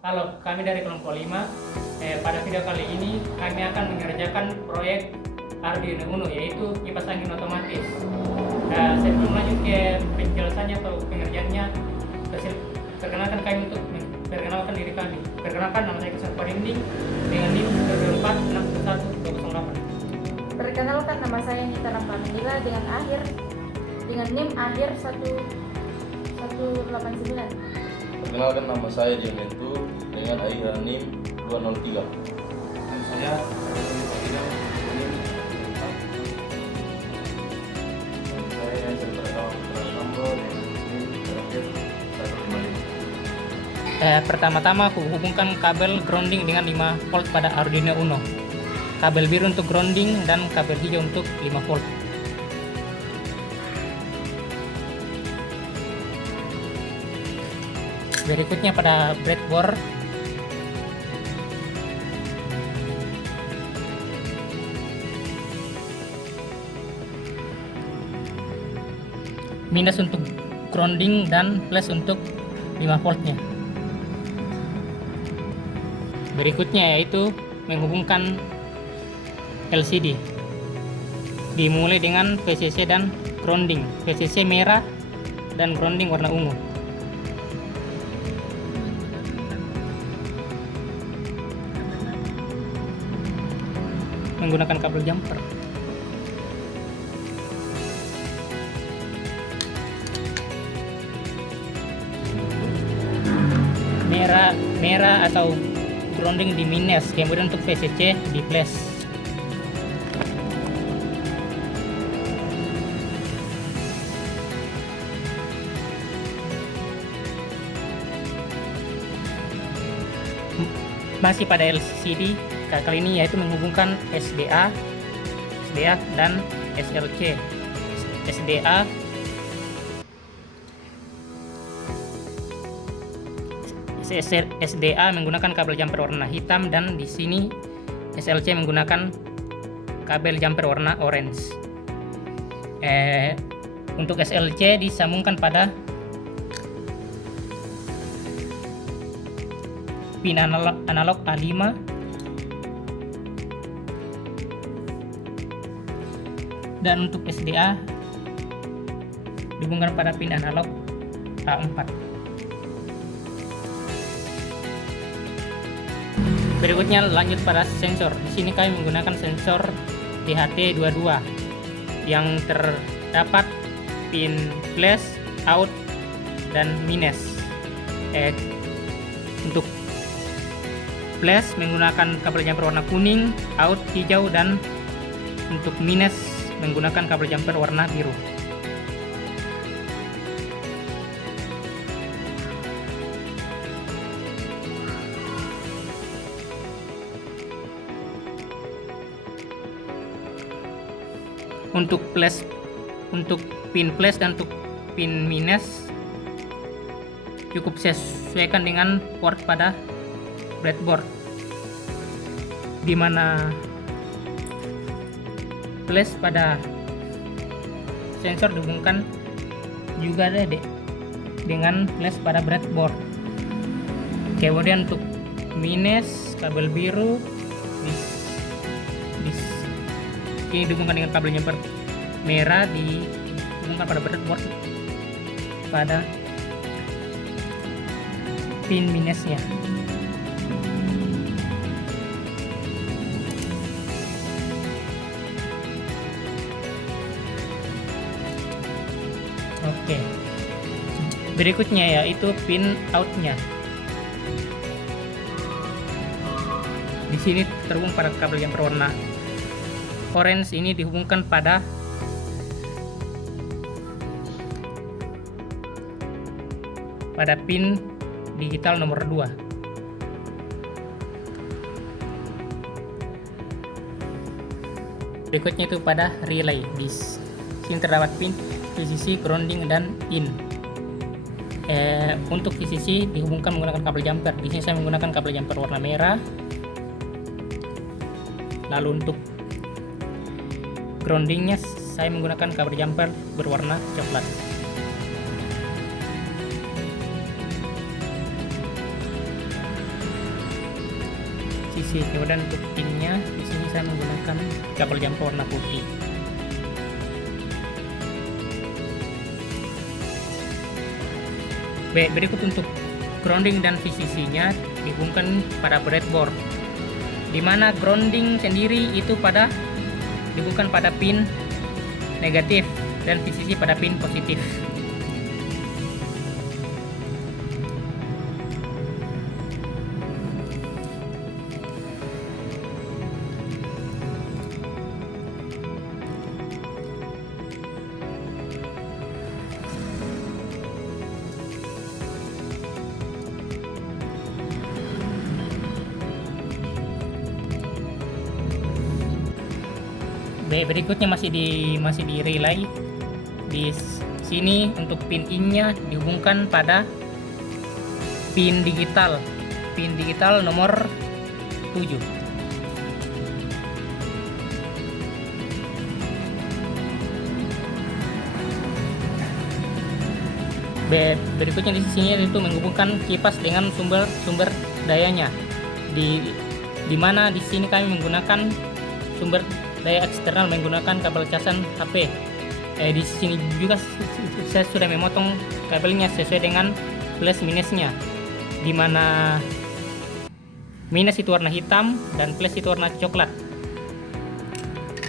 Halo, kami dari kelompok 5. Pada video kali ini kami akan mengerjakan proyek Arduino Uno, yaitu kipas angin otomatis. Sebelum lanjut ke penjelasannya atau pengerjaannya, perkenalkan kami untuk memperkenalkan diri kami. Perkenalkan, nama saya Kesar Parinding dengan NIM 141 Perkenalkan, nama saya Nita Rampamila dengan NIM akhir 189. Perkenalkan, nama saya Dionentu dengan akhiran NIM 203. Dan saya NIM Dan saya Sentralawang Sambo dengan NIM terakhir 155. Pertama-tama hubungkan kabel grounding dengan 5 volt pada Arduino Uno. Kabel biru untuk grounding dan kabel hijau untuk 5 volt. Berikutnya pada breadboard minus untuk grounding dan plus untuk 5 voltnya. Berikutnya yaitu menghubungkan LCD, dimulai dengan VCC dan grounding, VCC merah dan grounding warna ungu. Menggunakan kabel jumper. Merah atau grounding di minus, kemudian untuk VCC di plus. Masih pada LCD kali ini, yaitu menghubungkan SDA dan SLC. SDA menggunakan kabel jumper warna hitam, dan di sini SLC menggunakan kabel jumper warna orange. Untuk SLC disambungkan pada pin analog A5 dan untuk SDA dihubungkan pada pin analog A4. Berikutnya lanjut pada sensor. Di sini kami menggunakan sensor DHT22 yang terdapat pin plus, out, dan minus. Untuk plus menggunakan kabel jumper warna kuning, out hijau, dan untuk minus menggunakan kabel jumper warna biru. Untuk pin plus dan untuk pin minus cukup sesuaikan dengan port pada breadboard, di mana plus pada sensor dihubungkan juga dengan plus pada breadboard. Kemudian untuk minus kabel biru ini dihubungkan dengan kabel jumper merah, dihubungkan pada breadboard pada pin minusnya. Oke. Berikutnya yaitu pin outnya. Di sini terhubung pada kabel jumper warna orange, ini dihubungkan pada pin digital nomor 2. Berikutnya itu pada relay. Di sini terdapat pin VCC, grounding, dan in. Untuk VCC dihubungkan menggunakan kabel jumper. Di sini saya menggunakan kabel jumper warna merah. Lalu untuk groundingnya saya menggunakan kabel jumper berwarna coklat. sisi. Kemudian untuk pinnya di sini saya menggunakan kabel jumper warna putih. Berikut untuk grounding dan VCC-nya dihubungkan pada breadboard, di mana grounding sendiri itu dihubungkan pada pin negatif dan VCC pada pin positif. Berikutnya masih di relay. Di sini untuk pin in-nya dihubungkan pada pin digital nomor 7. Berikutnya di sini itu menghubungkan kipas dengan sumber dayanya. Di mana di sini kami menggunakan sumber daya eksternal menggunakan kabel casan HP. Di sini juga saya sudah memotong kabelnya sesuai dengan plus minusnya, di mana minus itu warna hitam dan plus itu warna coklat.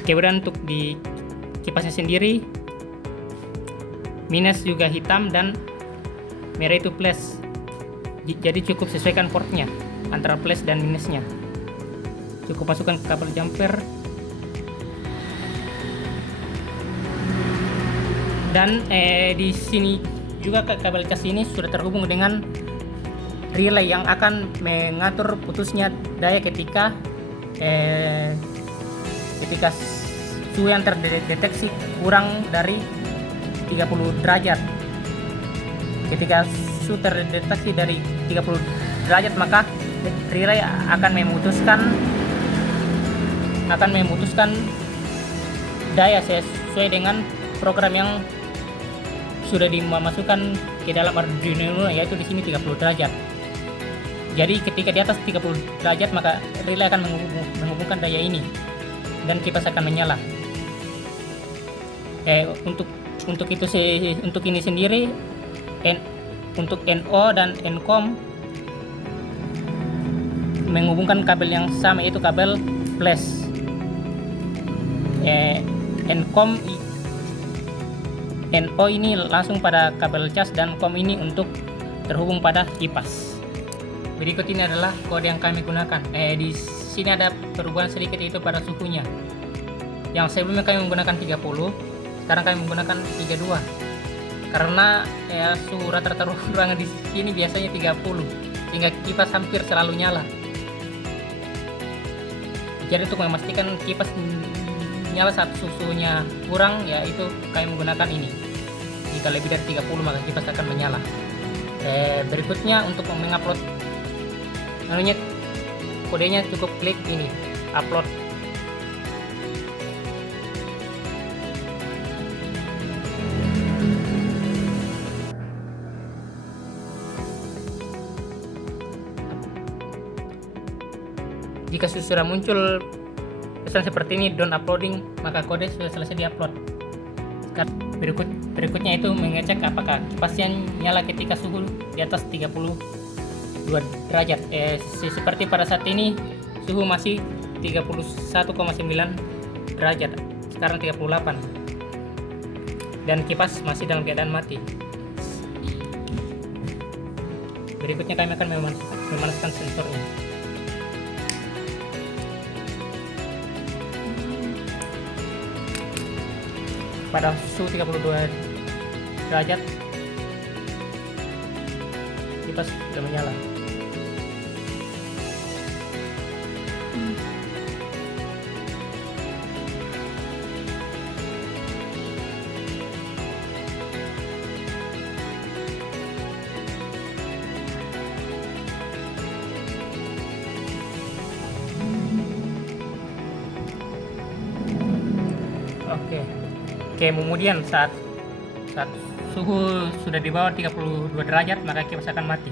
Kemudian untuk di kipasnya sendiri, minus juga hitam dan merah itu plus. Jadi cukup sesuaikan portnya antara plus dan minusnya. Cukup masukkan kabel jumper. Dan di sini juga kabel cas ini sudah terhubung dengan relay yang akan mengatur putusnya daya ketika suhu yang terdeteksi kurang dari 30 derajat. Ketika suhu terdeteksi dari 30 derajat, maka relay akan memutuskan daya sesuai dengan program yang sudah dimasukkan ke dalam Arduino Uno, yaitu di sini 30 derajat. Jadi ketika di atas 30 derajat, maka relay akan menghubungkan daya ini dan kipas akan menyala. Untuk ini sendiri, untuk NO dan NCOM menghubungkan kabel yang sama, yaitu kabel plus. NCOM NO ini langsung pada kabel cas dan COM ini untuk terhubung pada kipas. Berikut ini adalah kode yang kami gunakan. Di sini ada perubahan sedikit, yaitu pada suhunya. Yang sebelumnya kami menggunakan 30, sekarang kami menggunakan 32. Karena suhu rata-rata ruangan di sini biasanya 30, sehingga kipas hampir selalu nyala. Jadi untuk memastikan kipas nyala saat suhunya kurang, yaitu kami menggunakan ini. Jika lebih dari 30, maka kipas akan menyala. Berikutnya untuk mengupload kodenya, cukup klik ini upload. Jika sudah muncul pesan seperti ini, done uploading, maka kode sudah selesai diupload. Berikutnya itu mengecek apakah kipasnya nyala ketika suhu di atas 32 derajat. Seperti pada saat ini suhu masih 31,9 derajat, sekarang 38, dan kipas masih dalam keadaan mati. Berikutnya kami akan memanaskan sensornya. Pada suhu 32 derajat, kipas sudah menyala. Oke, kemudian saat suhu sudah di bawah 32 derajat, maka kipas akan mati.